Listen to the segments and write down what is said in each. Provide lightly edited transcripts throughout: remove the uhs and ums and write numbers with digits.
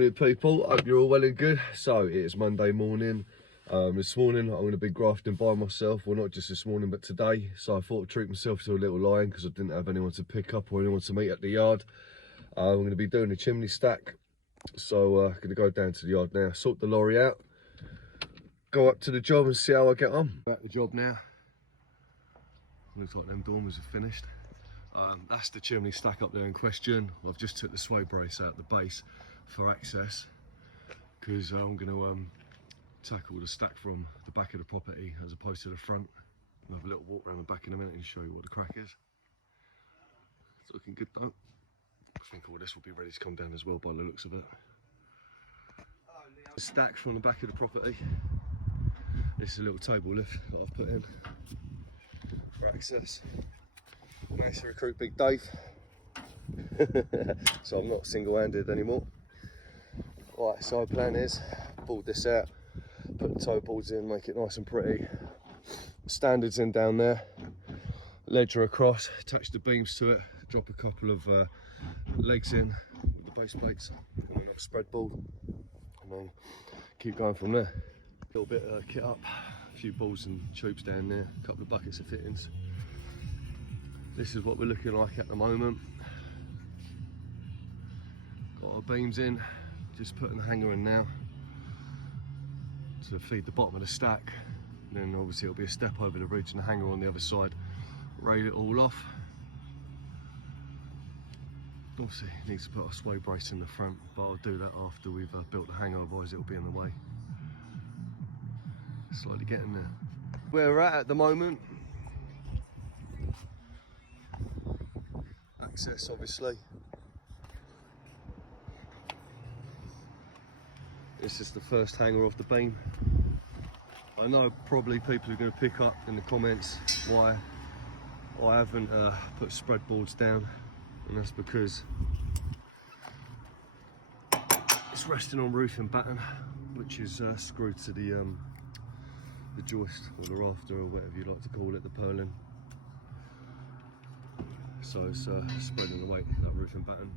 Good people, hope you're all well and good. So it is Monday morning. This morning I'm going to be grafting by myself, well not just this morning but today. So I thought I'd treat myself to a little line because I didn't have anyone to pick up or anyone to meet at the yard. I'm going to be doing a chimney stack, so I'm going to go down to the yard now, sort the lorry out, go up to the job and see how I get on. At the job now. Looks like them dormers are finished. That's the chimney stack up there in question. I've just took the sway brace out the base for access because I'm going to tackle the stack from the back of the property as opposed to the front. I'll have a little walk around the back in a minute and show you what the crack is. It's looking good though. I think all this will be ready to come down as well by the looks of it. The stack from the back of the property. This is a little table lift that I've put in for access. Managed to recruit Big Dave, so I'm not single-handed anymore. Right, so our plan is pull this out, put the toe boards in, make it nice and pretty. Standards in down there, ledger across, attach the beams to it, drop a couple of legs in with the base plates, and then not spread board, and then keep going from there. A little bit of kit up, a few balls and tubes down there, a couple of buckets of fittings. This is what we're looking like at the moment. Got our beams in, just putting the hanger in now to feed the bottom of the stack. And then obviously it'll be a step over the ridge and the hanger on the other side. Rail it all off. Obviously it needs to put a sway brace in the front, but I'll do that after we've built the hanger, otherwise it'll be in the way. Slightly getting there. Where we're at the moment, access obviously. This is the first hanger off the beam. I know probably people are going to pick up in the comments why I haven't put spread boards down, and that's because it's resting on roofing batten, which is screwed to the joist or the rafter or whatever you like to call it, the purlin. So it's spreading the weight, that roofing batten,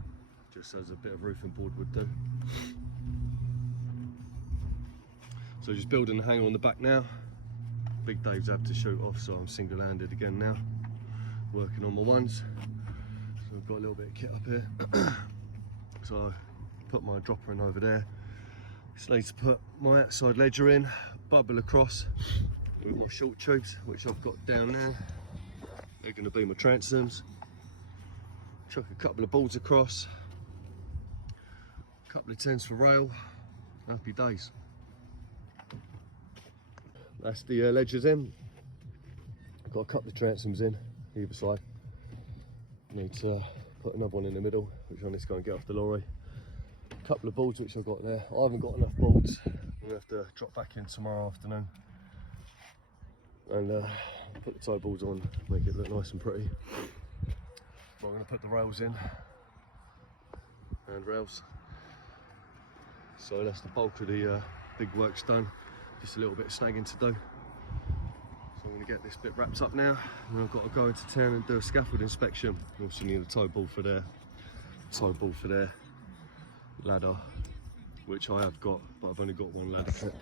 just as a bit of roofing board would do. So just building the hanger on the back now. Big Dave's had to shoot off, so I'm single-handed again now, working on my ones. So I've got a little bit of kit up here. So I put my dropper in over there. Just need to put my outside ledger in, bubble across with my short tubes, which I've got down now. They're going to be my transoms. Chuck a couple of boards across, a couple of tens for rail, happy days. That's the ledgers in. Got a couple of transoms in either side. Need to put another one in the middle, which I need to go and get off the lorry. A couple of boards which I've got there. I haven't got enough boards. I'm gonna have to drop back in tomorrow afternoon and put the tie boards on, make it look nice and pretty. I'm going to put the rails in, and rails. So that's the bulk of the big work's done. Just a little bit of snagging to do. So I'm going to get this bit wrapped up now, and I've got to go into town and do a scaffold inspection. I also need a toe ball for there, ladder, which I have got, but I've only got one ladder clip.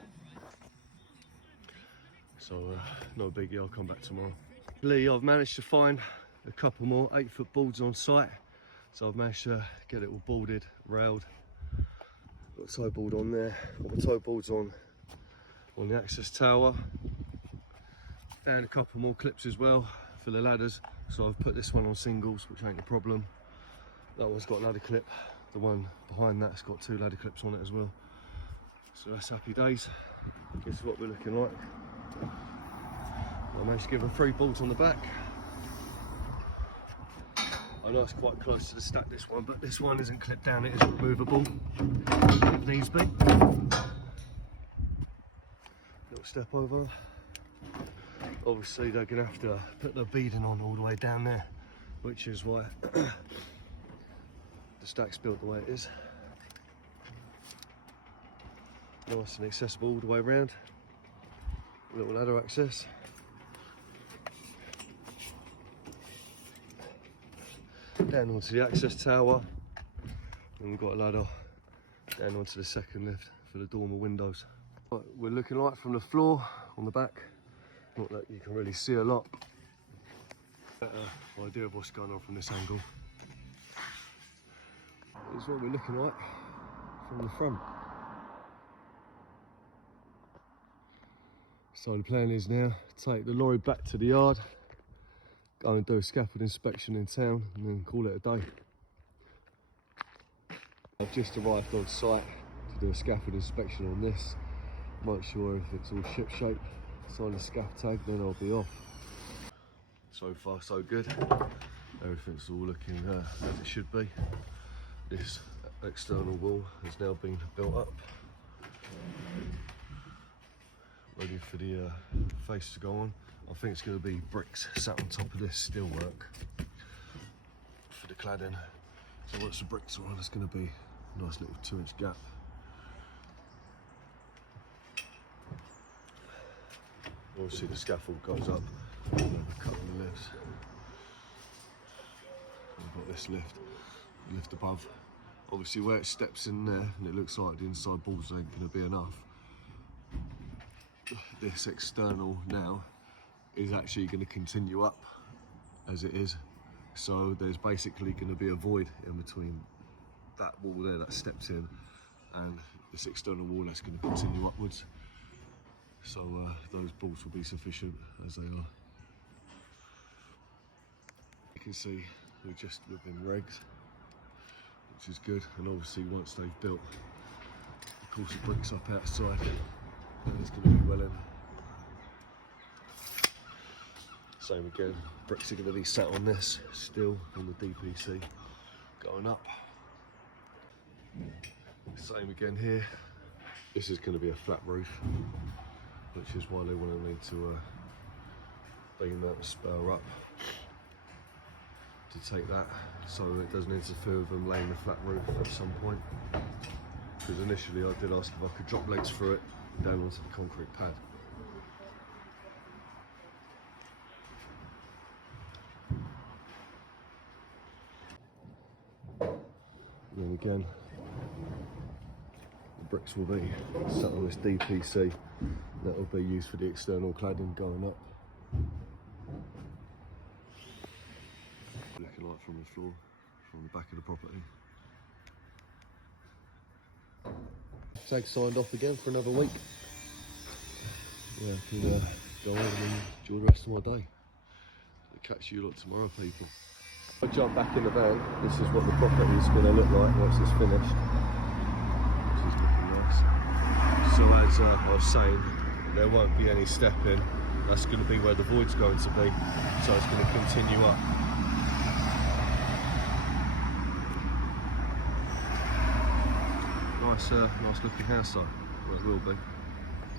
So no biggie, I'll come back tomorrow. I've managed to find a couple more 8-foot boards on site, so I've managed to get it all boarded, railed. Got a toe board on there, got my toe boards on the access tower. Found a couple more clips as well for the ladders, so I've put this one on singles, which ain't a problem. That one's got a ladder clip, the one behind that's got 2 ladder clips on it as well. So that's happy days. This is what we're looking like. I managed to give them 3 boards on the back. I know it's quite close to the stack, this one, but this one isn't clipped down, it is removable if needs be. Little step over. Obviously they're going to have to put the beading on all the way down there, which is why the stack's built the way it is. Nice and accessible all the way around. Little ladder access. Down onto the access tower, and we've got a ladder down onto the second lift for the dormer windows. Right, we're looking right from the floor on the back. Not that you can really see a lot. Better idea of what's going on from this angle. It's what we're looking like from the front. So the plan is now to take the lorry back to the yard, go and do a scaffold inspection in town, and then call it a day. I've just arrived on site to do a scaffold inspection on this, make sure everything's all ship shape, sign the scaff tag, then I'll be off. So far so good, everything's all looking as it should be. This external wall has now been built up, ready for the face to go on. I think it's going to be bricks sat on top of this steelwork for the cladding. So once the bricks are on, it's going to be a nice little 2-inch gap. Obviously the scaffold goes up, and then a couple of lifts. We've got this lift above. Obviously where it steps in there, and it looks like the inside balls ain't going to be enough, this external now is actually going to continue up as it is. So there's basically going to be a void in between that wall there that steps in and this external wall that's going to continue upwards. So those bolts will be sufficient as they are. You can see we're just within regs, which is good. And obviously once they've built of course the bricks up outside, then it's going to be well in. Same again, bricks are going to be sat on this still on the DPC going up. Same again here. This is going to be a flat roof, which is why they wanted me to beam that spur up to take that, so it doesn't interfere with them laying the flat roof at some point. Because initially I did ask if I could drop legs through it down onto the concrete pad. And then again, the bricks will be sat on this DPC. That will be used for the external cladding going up. Looking like from the floor, from the back of the property. Tag signed off again for another week. Yeah, I can go on and enjoy the rest of my day. I'll catch you lot tomorrow, people. I'll jump back in the van. This is what the property is going to look like once it's finished. Which is looking nice. So as I was saying, there won't be any stepping. That's going to be where the void's going to be. So it's going to continue up. Nice looking house site. Well, it will be.